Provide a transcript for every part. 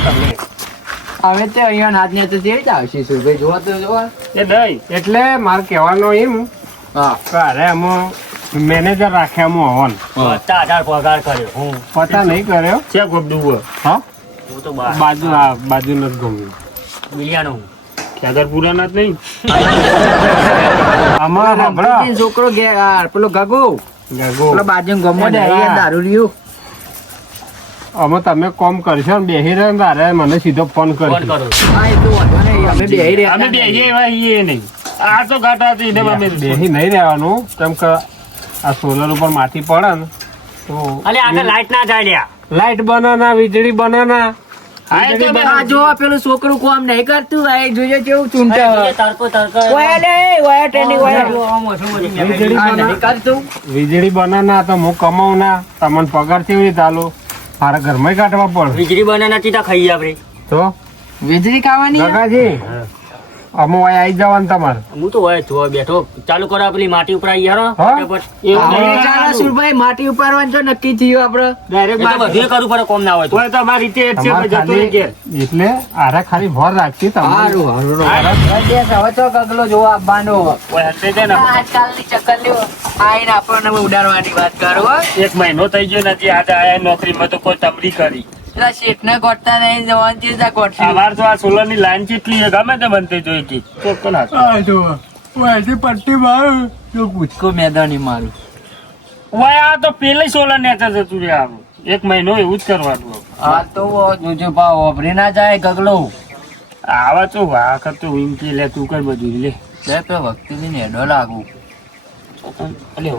તમે હવે તે અહીંયા નાચ ને તો જેવી જ આવશે સુરભાઈ જોવા તો જોવા એ નહીં એટલે મારે કહેવાનો એમ હા કે અરે આમાં મેનેજર રાખ્યા હું હવન 50,000 પગાર કર્યો હું પતા નહીં કર્યો છે ગોબડું હા હું તો બાજુ નથી ગમ્યું બિલિયાનું ખેતરપુરા નથી નહીં આમાં સાંભળો. છોકરો પેલો ગગો ગગો. પેલો બાજુ ગમો દે દારૂ રહ્યું આમાં તમે કોમ કરશો ને બેહી રહે ને તારે મને સીધો ફોન ફોન કરજો. કરો હા એ તો વાંધો નહીં અમે બેહી રહ્યા અમે બેહીએ એવા છીએ નહીં. આ તો ગાટા હતી એટલે અમે બેહી નહીં રહેવાનું કેમ કે આ સોલર ઉપર માટી પડે ને તો અલે આ લાઈટ ના જાય લ્યા લાઈટ બનાના વીજળી બનાના આ જો પેલું છોકરું કોમ નહીં કરતું આ જોજો કેવું ચૂંટે તડકો ઓયા લે ઓયા ટ્રેનિંગ વીજળી આ બના- નહીં કરતું વીજળી બનાના તો હું કમાઉં ના તમને પગાર કેવી રીતે આલો મારા ઘરમાં કાઢવા પડે વીજળી બનાના ચીતા ખાઈએ આપણે તો વીજળી ખાવાની કાકાજી અમે આવી જવાનું તમારે હું તો હોય જો બેઠો ચાલુ કરો પેલી માટી ઉપર આવી યાર હા? ફટાફટ. આપણે ચાલો સુરભાઈ માટી ઉપાડવાનું જો નક્કી થયું આપણે એ તો બધું કરવું પડે કોમ ના હોય તો તમારી રીતે એટલે આરે ખાલી ભર રાખી તમારે હારું હવે તો ગગલો જોવા આપવાનો આજકાલની ચક્કર લ્યો આઈને આપણને ઉડાડવાની વાત કરો હો. એક મહિનો થઈ ગયો નથી આજે આયા નોકરીમાં તો કોઈ તમરી કરી પેલા શેઠને ગોઠતા નહીં જવાનું છે ત્યાં ગોઠવી. અમાર તો આ સોલર ની લાઈન કેટલી છે ગમે તે બનતી જોઈ હતી ચોખ્ખો ના પટ્ટી મારું જો ગુચકો મેદાની મારું વાય આ તો પેલે સોલર નેચર જતું રે આવું એક મહિનો એવું જ કરવાનું આ તો જોજો ભાવ વાપરી ના જાય ગગલો આવા તો વાહ કરતો વિંકી લે તું કર બધું લે બે પે વખતે બી નેડો લાગુ અલે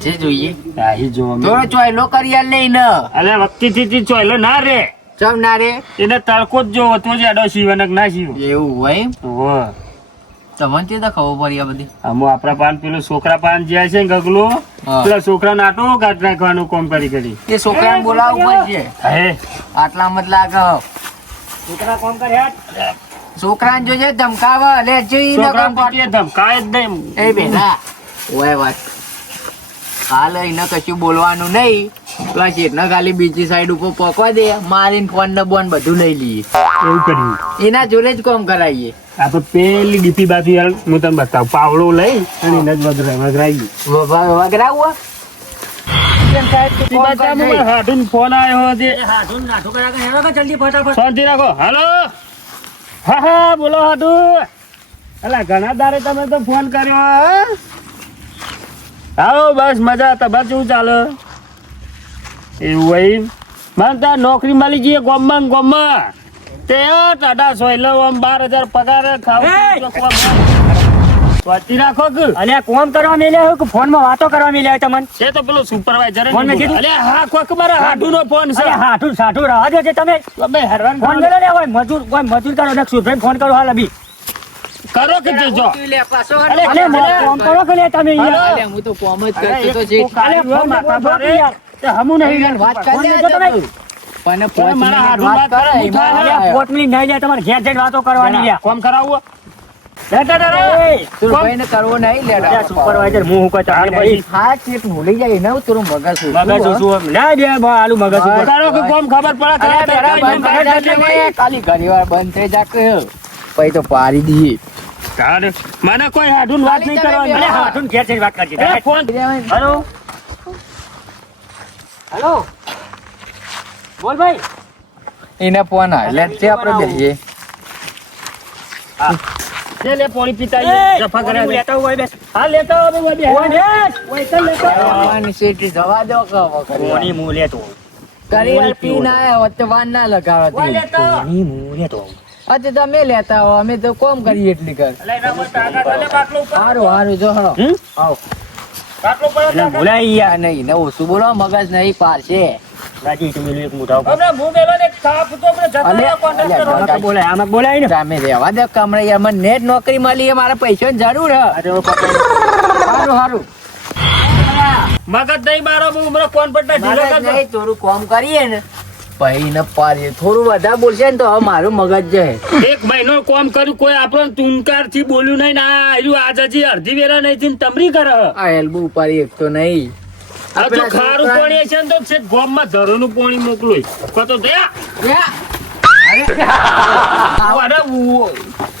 જે જોઈએ આહી જો અમે થોડો ચોયલો કરી આલ લઈ ને અલે વખતી થી ચોયલો ના રે ચમ ના રે એને તડકો જ જોવો તો જ આડો શિવનક ના શિવ એવું હોય હો તમને તે તો ખબર પડી આ બધી આમો આપણા પાન પેલું છોકરા પાન જ્યાં છે ને ગગલો હા. પેલા છોકરા નાટો કાઢ નાખવાનું કોમ કરી કરી એ છોકરાને બોલાવવું પડશે હે આટલા મત લાગે છોકરા કોમ કર્યા છોકરાને જોજે ધમકાવે લે જઈ ન છોકરા કામ એટલે ધમકાય જ નહીં એ બેલા ઓય વાત હાલ એને કશું બોલવાનું નહીં પેલા શેઠને ખાલી બીજી સાઈડ ઉપર પકવા દે મારીને ફોન ને બોન બધું લઈ લઈએ એવું કર્યું એના જોડે જ કામ કરાવીએ આ તો પેલી ડીપી બાજુ યાર હું તને બતાવું પાવડો લઈ અને એને જ વગરાઈ વગરાવું હાટુન ફોન આવ્યો છે હાથું નાઠું કર્યા કે હેરો કે જલ્દી ફટાફટ શાંતિ રાખો હાલો હા હા બોલો હાટુ અલા ઘણા દારે તમે તો ફોન કર્યો હા? આવો બસ મજા તમારે કેવું ચાલે એવું હોય મને ત્યાં નોકરી મળી જઈએ ગોમમાં તે ટાટા સોયલો આમ 12,000 પગાર વાંચી રાખો કે અલ્યા કોમ કરવા મેલ્યા કે ફોન માં વાતો કરવા મેલ્યા તમને એ તો પેલો સુપરવાઇઝર ફોન મેં કીધું? અલે હા કોક મારા હાડુનો ફોન છે અરે હાઠું સાઠું રહા દે છે તમે તમે હેરાન ફોન મેલો ને હોય મજૂર કરો ને સુરભાઈ ફોન કરો હાલ અભી કરો કે જો અલે ફોન કરો કે લે તમે યાર હું તો કોમ જ કરતો તો છે અલે ફોન માથા પર તે હમુ નહીં વાત ફોન કરી લેજો તમે પણ તમે મારા હાડું વાત કરો, હું થાય. અરે 5 મિનિટ નહીં જાય તમારે ઘેર જઈને વાતો કરવાની લ્યા કોમ કરાવવું સુરભાઈ ને કરવો નહીં લેડા સુપરવાઇઝર હું કહું ચાલ ભાઈ હા ચેક ભૂલી જાય ને થોડું મગજ મગજ શું ના દે આલુ મગજ ઉપર કરો કે કોમ ખબર પડે અરે પેલા બંધ થઈ જાય એટલે ખાલી ઘણીવાર બંધ થઈ જાય પછી તો પાડી દઈએ તારે મને કોઈ હાડું વાત નહીં કરવાની અલે હાઠું ઘેર જઈને વાત કરજી એ ફોન હેલો હેલો બોલ ભાઈ એને ફોન એટલે છે આપણે બેસીએ લે પાણી પીતા જફા કરે લેતા હોય બેસ હા લેતા હવે બે ઓય ચાલ લેતા આવવાની સીટી જવા દો કે કોની મું લેતો કરી પી ના આવ્યો તો વાન ના લગાડો ઓય લેતો કોની મું લેતો અચ્છા તમે લેતા હો અમે તો કોમ કરીએ એટલી કર અલે ના મત આગળ લે બાટલો ઉપર સારું સારું જો હળો આવો બાટલો પર એટલે બોલાઈ યાર નહીં ને ઓછું બોલો મગજ નહીં પારશે રાજી તમે એક મોટા આપણે હું મેલો ને સાફ તો આપણે જતા અલે, રહ્યા કોન્ટ્રાક્ટર અલે, આમાં બોલાય આમાં બોલાય ને તમે રહેવા દો કમરે યાર મને નેટ નોકરી મળી છે મારે પૈસાની જરૂર હે સારું સારું મગજ નહીં મારો હું હમણાં કોણ પટ્ટા ઢીલો મગજ કરતો નહીં થોડું કોમ કરીએ ને પછી ને પાડીએ થોડું વધારે બોલશે ને તો હવે મારું મગજ જાય એક મહિનો કોમ કર્યું કોઈ આપણો તુંકાર થી બોલ્યું નહીં ને આ આયુ આજ હજી અડધી વેરા નહીં થઈને તમરી કરે આ એલ્બો ઉપાડી એક તો નહીં આ તો ખારું પાણી છે ને તો છે ગોમમાં ધરોનું પાણી મોકલો કતો દે યા, અરે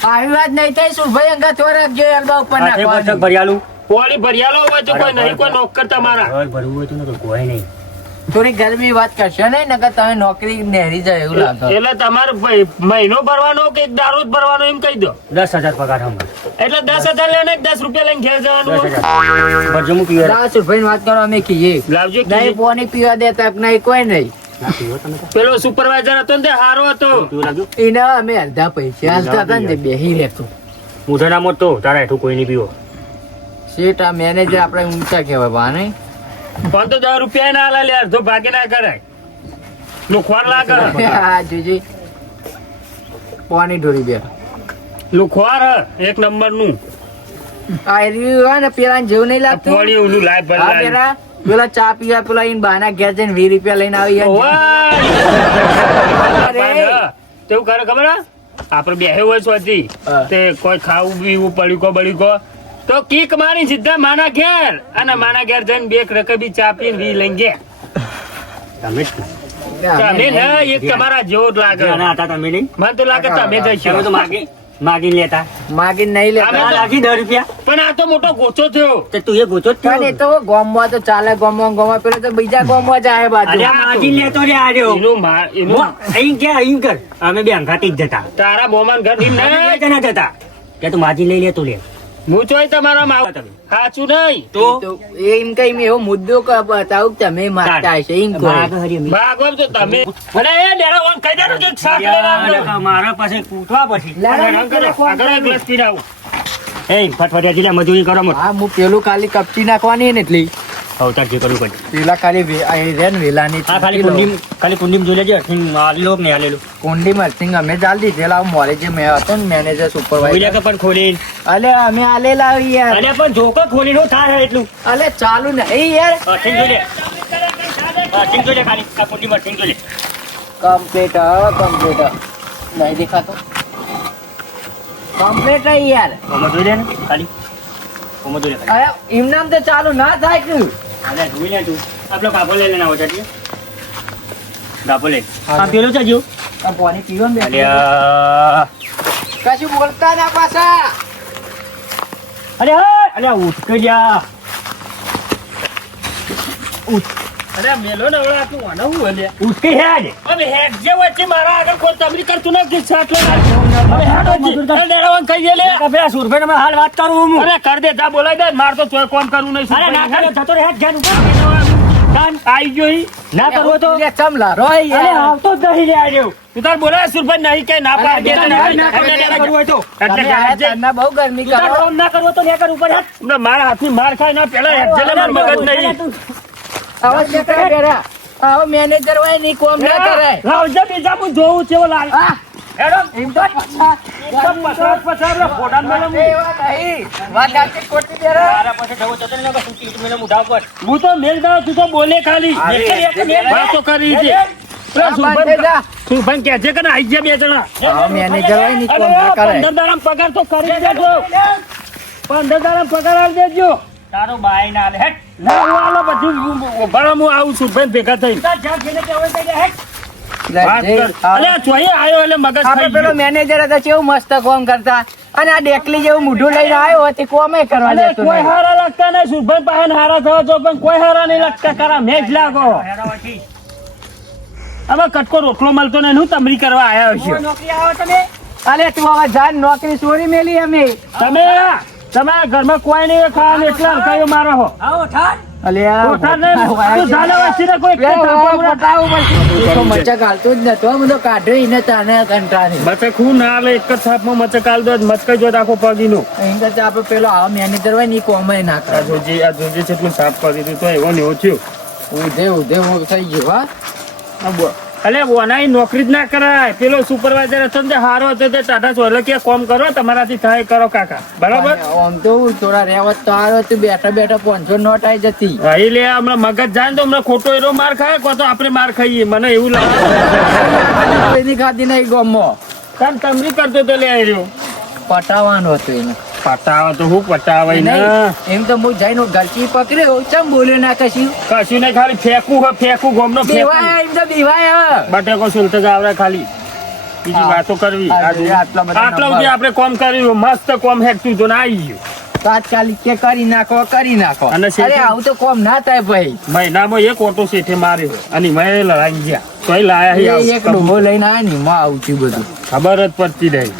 આવી વાત નહીં થઈ સુરભાઈ અંગા થોડા જો એલબા ઉપર હાથે પછક નાખવાનું ભર્યાલું પોળી ભરિયાલો હોય તો કોઈ નહીં કોઈ નોકર તમારા ઘર ભરવું હોય તો ને તો કોઈ નહીં થોડી ગરમી વાત કરશો નહીં નકર તમે નોકરી નેહરી જાય એવું લાગે એટલે તમારે ભાઈ મહિનો ભરવાનો કે એક દારૂ જ ભરવાનો એમ કહી દો 10,000 પગાર હમણાં એટલે 10,000 લઈને 10 રૂપિયા લઈને ઘેર જવાનું 10,000 ભરજો હું પીવા લા સુરભાઈ વાત કરો અમે કહીએ લાવજો નહીં પોની પીવા દેતા કે નહીં કોઈ નહીં ના પીવો તમે તો પેલો સુપરવાઇઝર હતો ને તે હારો હતો પીવું લાગ્યું એને અમે અડધા પૈસા હાલતા હતા ને તે બેહી રહેતો મુઠાના મોત તો તારા હેઠું કોઈ નહીં પીવો શેઠ આ મેનેજર આપણે ઊંચા કહેવાય બા નહીં પણ તો 10 રૂપિયા ના હાલે યાર તો ભાગે ના કરાય લુખવાડ લાગે હા જોજી પોની ઢોરી બે લુખવાડ એક નંબર નું આ રહ્યું હોય ને પેલા જેવું નહીં લાગતું પોળી ઓલું લાય પર હા લાય પેલા પેલા ચા પીવા પેલા ઈન બહાના ઘેર જઈને 20 રૂપિયા લઈને આવી તેવું કરે ખબર હે? આપણે બેહે હોય સ્વાતી હા. તે કોઈ ખાવું પીવું પડ્યું બળ્યું તો કીક મારી સીધા માના ઘેર અને માના ઘેર જઈને બે રકબી ચા પીને વી લઈને ગયા તમે જ તમે ને એક તમારા જેવો જ લાગે નાના હતા તમે નહીં મને તો લાગે તમે તમે જશો તો માગીને લેતા માગી નહીં અમે લેતા તો- લાગી 10 રૂપિયા પણ આ તો મોટો ગોચો થયો તે તું એ ગોચો જ પણ એ થયો. તો ગોમમાં તો ચાલે ગોમમાં પેલો તો બીજા ગોમમાં જાય બાજુ અરે આ માગીને લેતો રે આર્યો એનું અહીં કે અહીં કર અમે બે અંગાથી જ જતા તારા બોમાન ઘર થી અમે બે નહીં જણા જતા કે તું માજી લઈ લે તું લે હું ચોય તમારા માવ સાચું નહીં તો તો એમ કઈ મેં એવો મુદ્દો બતાવું કે તમે માગતા હશે એમ કહો માગ હરી અમે. ભાગો તો તમે અને એ ડેરા ઓન કહી દેજો કે એક શાક લઈને આવજો. મારા પાસે પૂછવા પછી આગળ કરો, આગળ એક ગ્લાસ પીને આવું. એ ફટફટિયા જીલા મજૂરી કરો મત હા હું પેલું ખાલી કપચી નાખવાની ને એટલી અવતાર જે કરવું પડે પેલા ખાલી વેલાની આ ખાલી કુંડીમ જોઈ લેજે અઠીન આલેલો કે નહીં આલેલો કોંડી મરસિંગ અમે ચાલ દીધેલા મોરે જે મેં હતો ને મેનેજર જોઈ લે સુપરવાઇઝર કે પણ ખોલીને અલે અમે આલેલા યાર અલ્યા પણ જોકો ખોલીને હું થાય એટલું અલે ચાલુ નહીં યાર અઠીન જોઈ લે અઠીન જોઈ લે ખાલી આ કુંડીમાં અઠીન જોઈ લે કમ્પ્લીટ નહીં દેખાતો કમ્પ્લીટ યાર ઓમાં જોઈ લે ને ખાલી ઓમાં જોઈ લે ખાલી અરે એમ નામ તો ચાલુ ના થાય કે અલ્યા જોઈ લે તું આપણો કાપો લઈ લેના આવો ચાટીએ કાપો લે હા. આ પેલો ચાજ્યો આ પાણી પીવો ને અલ્યા કશું બોલતા ના પાછા અલ્યા ઉઠ કે જા અરે મેલો ને હવે આટલું વાનાવું હોય લે. ઉઠ કે હેડ હવે હેડ જે વચ્ચે મારા આગળ કોઈ તમરી કરતું નથી શાક લઈને આવજો. હવે હેડ વચ્ચે. અરે ડેરા ઓન કહી દે લે. પેલા સુરભાઈ ને હાલ વાત કરું હું અરે કર દે જા બોલાઈ દે માર તો ચોય કોમ કરવું નહીં અરે ના કરે જતો રે હેડ ઘેર ઉપર. આઈ ગયો ઈ. ના કરવો તો લે, ચમલા રોય અરે યાર આવતો જ નહીં રે આજે તું તાર બોલાય સુરભાઈ નહીં કે ના પાડ દે અરે તો ના, નહીં. ના, એટલે ના ડેરા કરવું હોય તો એટલે તમે આયા ઘરે જઈ. તારના બહુ ગરમી તું તાર કરો કામ ના કરવો તો લે કર ઉપર હેડ હમણાં મારા હાથની માર ખાય ના પેલા હેડ જેલે માર મગજ નહીં. આવો જ કરે ઘેરા. આવો મેનેજર હોય ની કોમ ના કરે લાવજે બીજા હું જોઉં કેવો લાગે. હા હેડો. એમ તો પાછા એકદમ પસાર પસાર રે ફોડાન મેલે હું. એવા નહીં વાત આખી ખોટી બેરા તારા પાસે જવો જતો ને બસ ઊંચી મેલે મુઢા ઉપર હું તો મેલ દઉં તું તો બોલે ખાલી વાતો કરી છે પેલા સુરભાઈ કહે છે કે ના આઈ ગયા બે જણા આવો મેનેજર હોય ની કોમ અરે, ના કરે 15 દાડામાં પગાર તો કરી દેજો 15 દાડામાં પગાર આલી દેજો તારો બાય ના લે હેડ ના હું આલો બધું ભણા હું આવું છું ભાઈ ભેગા થઈ તાર જ્યાં જેને કહેવાય તે હેડ વાત કર અલે આ ચોઈએ આયો એટલે મગજ આપણે ખાઈ પેલો ગયો. મેનેજર હતો કેવું મસ્ત કોમ કરતા અને આ ડેકલી જેવું મોઢું લઈને આવ્યો તે કોમે કરવા અલે દેતો કોઈ નહીં. હારા લાગતા નહીં સુરભાઈ પાસે હારા થવા જો પણ કોઈ હારા નહીં લાગતા ખરા મેં જ લાગો હેડાવાથી હવે કટકો રોટલો મળતો નહીં હું તમરી કરવા આવ્યા કોઈ છે નોકરી આવો તમે અલે તું હવે જાન નોકરી છોડી મેલી અમે તમે તમારા ઘરમાં કોઈ નહીં ખાવાનું એટલા કયો મારો હો આવો ઠાર અલે કોઠા ને તું જાને વચ્ચે કોઈ મચક હાલતો જ નતો બધો કાઢ્યો એને તાને કંટાળી મચક હું ના લે એક જ થાપમાં મચક આલ દો મચકાઈ જો આખો પગીનું એમ કરતા આપણે પેલો આવો મેનેજર હોય ને ઈ કોમે ના કરે આ જોજે જેટલું સાફ કરી દીધું તો એવો ને એવો થયો ઉધે થઈ ગયું હા અલે ઓનાઈ નોકરી જ ના કરાય પેલો સુપરવાઇઝર હતો ને તે હારો હતો તે ટાટા ચોલે કે કોમ કરો તમારાથી થાય કરો કાકા બરાબર આમ તો થોડા રહેવત તો આવ્યો તું બેઠા બેઠા 500 નોટ આવી જતી અહીં લે હમણાં મગજ જાય ને તો હમણાં ખોટો એરો માર ખાય કો તો આપણે માર ખાઈએ મને એવું લાગે એની ખાધી નહીં ગમો કારણ તમરી કરતો તો લે આવ્યો પટાવવાનો હતો એને પટાવે તો હું પટાવાય ને એમ તો હું જઈને ગલતી પકડ્યો ચમ બોલ્યો ના કશું કશું નહીં ખાલી ફેંકું ગોમનો ફેંકું બીવાય એમ તો બીવાય હવે બટેકો સુલત જ આવડે ખાલી બીજી હા. વાતો કરવી આજે આટલા બધા આટલા નંબર. સુધી આપણે કોમ કર્યું મસ્ત કોમ હેઠતું તો ના આવી ગયું તાત્કાલિક કે કરી નાખો અને શેઠે- અરે આવું તો કોમ ના થાય ભાઈ મહિનામાં એક ઓટો શેઠે માર્યો અને મેં લડાઈ ગયા તોય લાયા એ હી એક ડોહો લઈને આયા ને એમાં આવું થયું બધું ખબર જ પડતી નહીં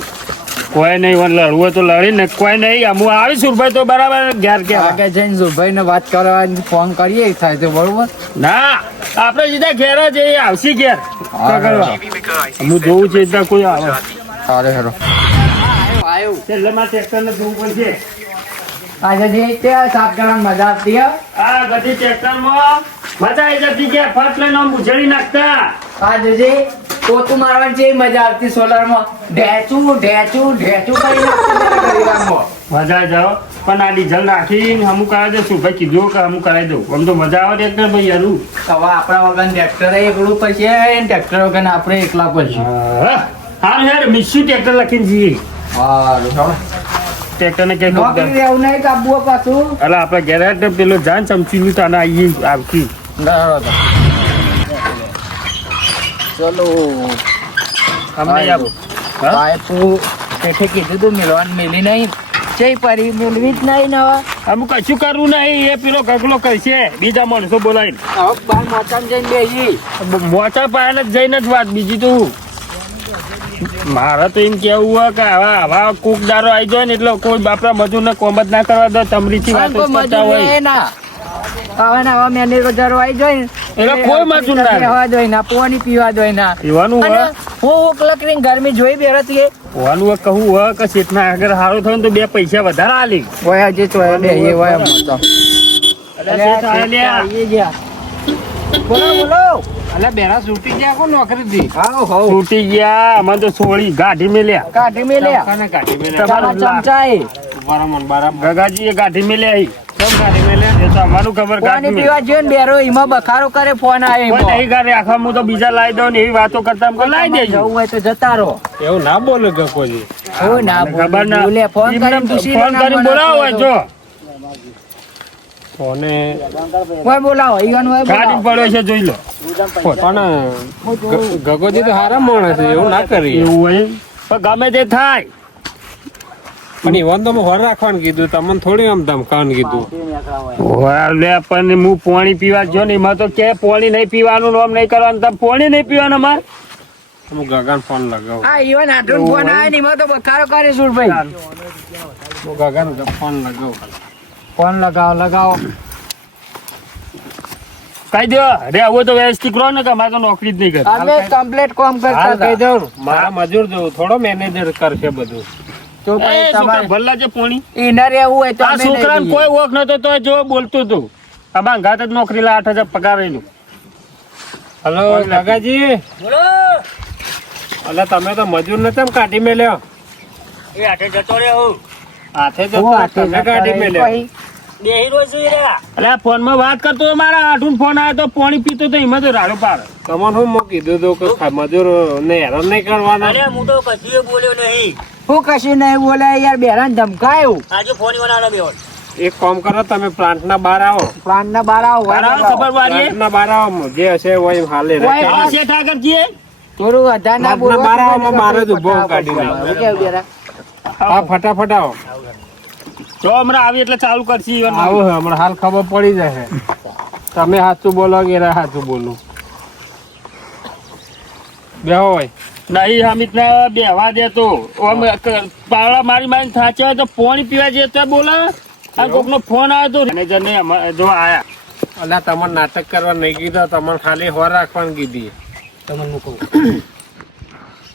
કોઈ નહીં વન લડવું હોય તો લડી ને કોઈ નહીં હું આવીશ સુરભાઈ તો બરાબર ઘેર કે આગળ જઈને સુરભાઈ ને વાત કરવાની ફોન કરીએ થાય તો બરોબર ના આપણે સીધા ઘેર જ એ આવશી ઘેર હા, કરવા. હું જોઉં છું એટલે કોઈ આવે સારું હેરો આવ્યું છેલ્લે માં ટ્રેક્ટર ને જોવું પડશે આજે જે ત્યાં સાત ગણા મજા આવતી હો. આ બધી ટ્રેક્ટર માં મજા આવી જતી કે ફર્સ્ટ લઈને આમ ઉછળી નાખતા આજે જે પોતું મારવાની છે એ મજા આવતી સોલર માં ઢેચું ઢેચું ઢેચું કરી નાખતી ગરીબામાં. મજા જાઓ પણ આ ડીઝલ નાખીને અમુક કરાવી દઉં ભાઈ કીધું કે અમુક કરાવી દઉં આમ તો મજા આવે ટ્રેક્ટર ભાઈ યારું હવે આપણા વગર ટ્રેક્ટર એકલું પછી ટ્રેક્ટર વગર આપણે એકલા પછી હા યાર મિસ્સુ ટ્રેક્ટર લખીને જઈએ હારું ટ્રેક્ટર ને કઈ નોકરી રહેવું નહીં કાબુ પાછું અલા આપણે ઘેર પેલો જાન ચમચી તાના આવીએ આવતી ચલો અમને આવો હા? પાઇપું શેઠે કીધું તું મિલવાનું મિલી નહીં જઈ પરી મિલવી જ નહીં ને હવે અમુક કશું કરવું નહીં એ પેલો ગગલો કરશે બીજા માણસો બોલાવીને હવે બાર મોટામાં જઈને બેસી મોટા પાયાને જ જઈને જ વાત બીજી તો મારે તો એમ કેવું હોય કે આવા કોક દારો આવી જાય ને એટલે કોઈ બાપરા મજૂર ને કોમ જ ના કરવા દો તમરીથી વાતો જ કરતા હોય ના હવે ને હવે મેનેજરો આવી જાય ને એટલે કોઈ મજૂર ના રહે. બેહવા દોય ના પાણી પીવા દોય ના પીવાનું અને હોય હું ઉકલકરીને ગરમી જોઈ બેરતી એ પીવાનું હોય કહું હોય કે શેઠના આગળ સારું થયું ને તો બે પૈસા વધારે આલી વયા જે તો બે એ વયા મોટો શેઠ આયા લ્યા. બોલો બોલો અલા બેરા છૂટી ગયા કો નોકરી થી આવો હો છૂટી ગયા અમે તો સોળી ગાઢી મેલ્યા કાઢી મેલ્યા કાને કાઢી મેલે તમારા ચમચાએ બરાબર ગગાજી એ ગાઢી મેલ્યા ઈ. કેમ ગાઢી મેલ્યા એ તો અમારું ખબર પાણી ગાઢી પીવા જોઈએ ને બેરો એમાં બખારો કરે ફોન આવે કોઈ નહીં કરે આખા હું તો બીજા લાવી દઉં ને એવી વાતો કરતા એમ કહું લાવી દેજો જવું હોય તો જતા રહો એવું ના બોલે ગકોજી હો ના ખબર ના બોલે ફોન એમને કરીને પૂછી ફોન કરીને બોલાવો હોય જો ફોને હોય બોલાવો ઈવન હોય ગાડી બોલાવો પડ્યો છે જોઈ લો પણ ગગોજી તો હારા માણસ છે એવું ના કરી એવું હોય પણ ગમે તે થાય પણ ઈવન તો હોર રાખવાનું કીધું તમને થોડી આમ ધમકાવાનું કીધું લે પણ હું પાણી પીવા જો ને એમાં તો કે પાણી નહીં પીવાનું નામ નહીં કરવાનું તમે પાણી નહીં પીવાનું અમારે હું ગગન ફોન લગાવું હા ઈવન આટલું ફોન આવે ને એમાં તો બખારો કરે સુરભાઈ હું ગગન ફોન લગાવું ફોન લગાવો લગાવો કહી દો રે હવે તો વ્યવસ્થિત રહો ને કે અમારે તો નોકરી જ નહીં કરે અમે કમ્પ્લીટ કામ કરતા હાલ કહી હતા દઉં મારા મજૂર જોઉં થોડો મેનેજર કરશે બધું તો એ પછી છોકરા તમારે ભલ્લા છે પાણી ઈને રહેવું હોય તો આ અમે છોકરાને નહીં કોઈ ઓળખ નતો તો જો બોલતું હતું અમારા ઘાત જ નોકરી લા 8,000 પગાર એનું હલો ગગાજી બોલો અલા તમે તો મજૂર ને કેમ કાઢી મેલ્યો એ આઠે જતો રહ્યો હાથે હું જતો હાથે તમે જતા કાઢી રહી મેલ્યો પછી. બે હીરો જોઈ રહ્યા અલે આ ફોનમાં વાત કરતો હતો, મારા આઠું ફોન આવ્યો તો પાણી પીતો તો એમાં તો રાડો પાડે તમને હું કીધું હતું કે મજૂર ને હેરાન નહીં કરવાના હું તો કશું બોલ્યો નહીં હું કશું નહીં બોલે યાર બેરાન ધમકાયું આજે ફોન બનાવવાનો બેવો એક કામ કરો તમે પ્લાન્ટ ના બહાર આવો પ્લાન ના બાર આવો ખબર વાળી પ્લાન્ટ ના બહાર આવો જે હશે હોય હાલે ઓય, આ શેઠ આગળ જઈએ થોડું વધારે ના પ્લાન્ટ ના બહાર આવો મારે જ ઉભો કાઢી હું કેવું બેરા હા ફટાફટ આવો તો હમણાં આવી એટલે ચાલુ કરશી આવો હમણાં હાલ ખબર પડી જશે તમે સાચું બોલો કે એરા સાચું બોલું બેહો હોય નહીં અમિત ને બેહવા દેતો પાવડા મારી મારી થાચે હોય તો પાણી પીવા જઈએ તો બોલે આ કોક નો ફોન આવ્યો તો મેનેજર ને જો આયા અલા તમારે નાટક કરવા નહીં કીધું તમારે ખાલી હોર રાખવાનું કીધી તમને હું કહું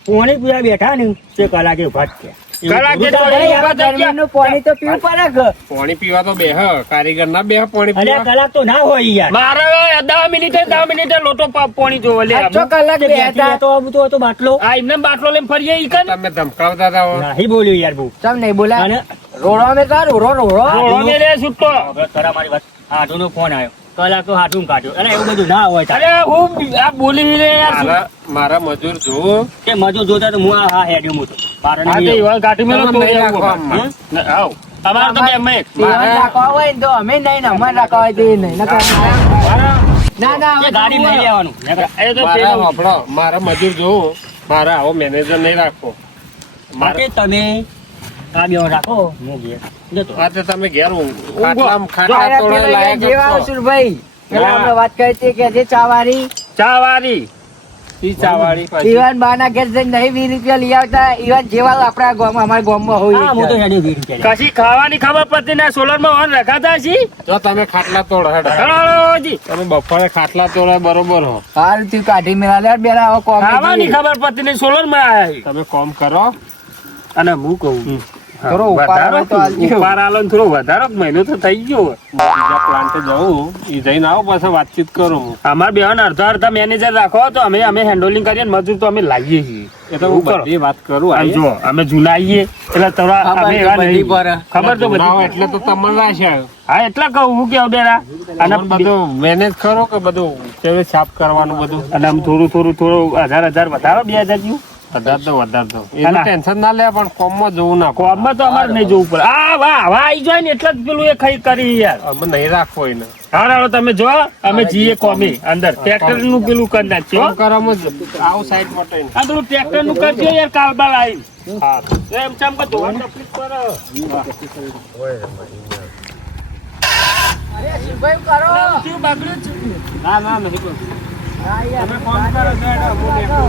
પાણી પીવા બેઠા ને તે કલાકે ભટકે કલાકે તો યાર, ગરમીનું પાણી તો પીવું પડે કે પાણી પીવા તો બેહ કારીગર ના બેહ પાણી પીવા કલાક તો ના હોય યાર મારે 10 મિનિટે લોટો પાણી જોવે લે 8 કલાક બેઠા તો બાટલો આ એમને બાટલો લઈને ફરીએ ઈ કન તમે ધમકાવતા હતા હો. નહીં બોલ્યો યાર બહુ ચમ નહીં બોલા રોડો મે કર રોડો મે રે છૂટતો ખરા મારી વાત હાથુનો ફોન આવ્યો કલાક તો હાથું કાઢ્યો અને એવું બધું ના હોય તારે. અરે હું આ બોલી રે યાર મારા મજૂર જોવો કે મજૂર જોતા તો હું આ હેડ્યો મોટો બારણે આ તો નહીં ઈવન કાઢી મેલો તો નહીં એવું રાખવા અમારે. હમ? આવ અમારે તો બે મેક ઈવન રાખવા હોય ને તો અમે નહીં ને અમારે રાખવા હોય તો એ નહીં ના ના એ ગાડી લઈ લેવાનું એ તો મારા પેલો હોભળો, મારા મજૂર જોવો મારે આવો મેનેજર નહીં રાખવો. માટે તમે આ બે રાખો હું ઘેર જતો. આ તો તમે ઘેર ખાટલા અરે તોડે પેલા લાયક જેવા છો. અસુરભાઈ પેલા હા. આપણે વાત કરી હતી કે જે ચાવારી ચા વાળી ઈ ચાવાળી પછી ઈવાન બાના ઘેર જઈને નહીં 20 રૂપિયા લઈ આવતા ઈવાન જેવા આપણા ગામમાં અમારા ગામમાં હોય હા હું તો હેડે 20 રૂપિયા કશી ખાવાની ખબર પડતી ના સોલર માં ઓન રખાતા છી જો તમે ખાટલા તોડો હેડો. કરોડોજી તમે બપોરે ખાટલા તોડે બરોબર હો. હાલ તું કાઢી મેળા લે બેરા આવો કોમ ખાવાની ખબર પડતી નહીં સોલર માં આયા તમે કોમ કરો. અને હું કહું હા, થોડો ઉપાડ વધારો હોય તો આલજો. ઉપાડ આલો ને થોડો વધારો મહિનો તો થઈ ગયો હોય. બીજા પ્લાન્ટે જવું ઈ જઈને આવો પછી વાતચીત કરું હું. અમાર બેન અડધા મેનેજર રાખો તો અમે હેન્ડલિંગ કરીએ ને મજૂર તો અમે લાવીએ છીએ એ તો હું એવું કરો. બધી વાત કરું આમ આઈએ. જો અમે જૂના આવીએ એટલે થોડા ખબર અમે તો એવા બધી નહીં. પર. ખબર તો ના હોય બધી એટલે તો તમને રાખ્યા. હા એટલે કહું હું કેવું બેરા અને તમને બધું મેનેજ કરો કે બધું કેવી સાફ કરવાનું બધું. અને આમ થોડું 1000 વધારો 2000 જેવું વધારે તો વધારે તો ના, એનું ના. ટેન્શન ના લે પણ કોમમાં જવું ના પડે. કોમમાં તો અમારે નહીં જોવું પડે આ વાહ આવી જાય ને એટલે જ પેલું એ ખાઈ કરી યાર અમે નહીં રાખવો એને. હાલો તમે જો અમે જઈએ કોમી અંદર ટ્રેક્ટર નું પેલું કરી નાખીએ હો. કોમ કરવામાં જ આવું સાઈડ માટે ને. આ પેલું ટ્રેક્ટર નું કરજો યાર કાલબાલ આવીને હા એમ ચમ કે ધોવાની તકલીફ પડે અરે અસુરભાઈ કરો શું બગડ્યું છે? ના ના નહીં કોઈ. હા યાર તમે ફોન કરો, વાત મેડમ, હું કરો.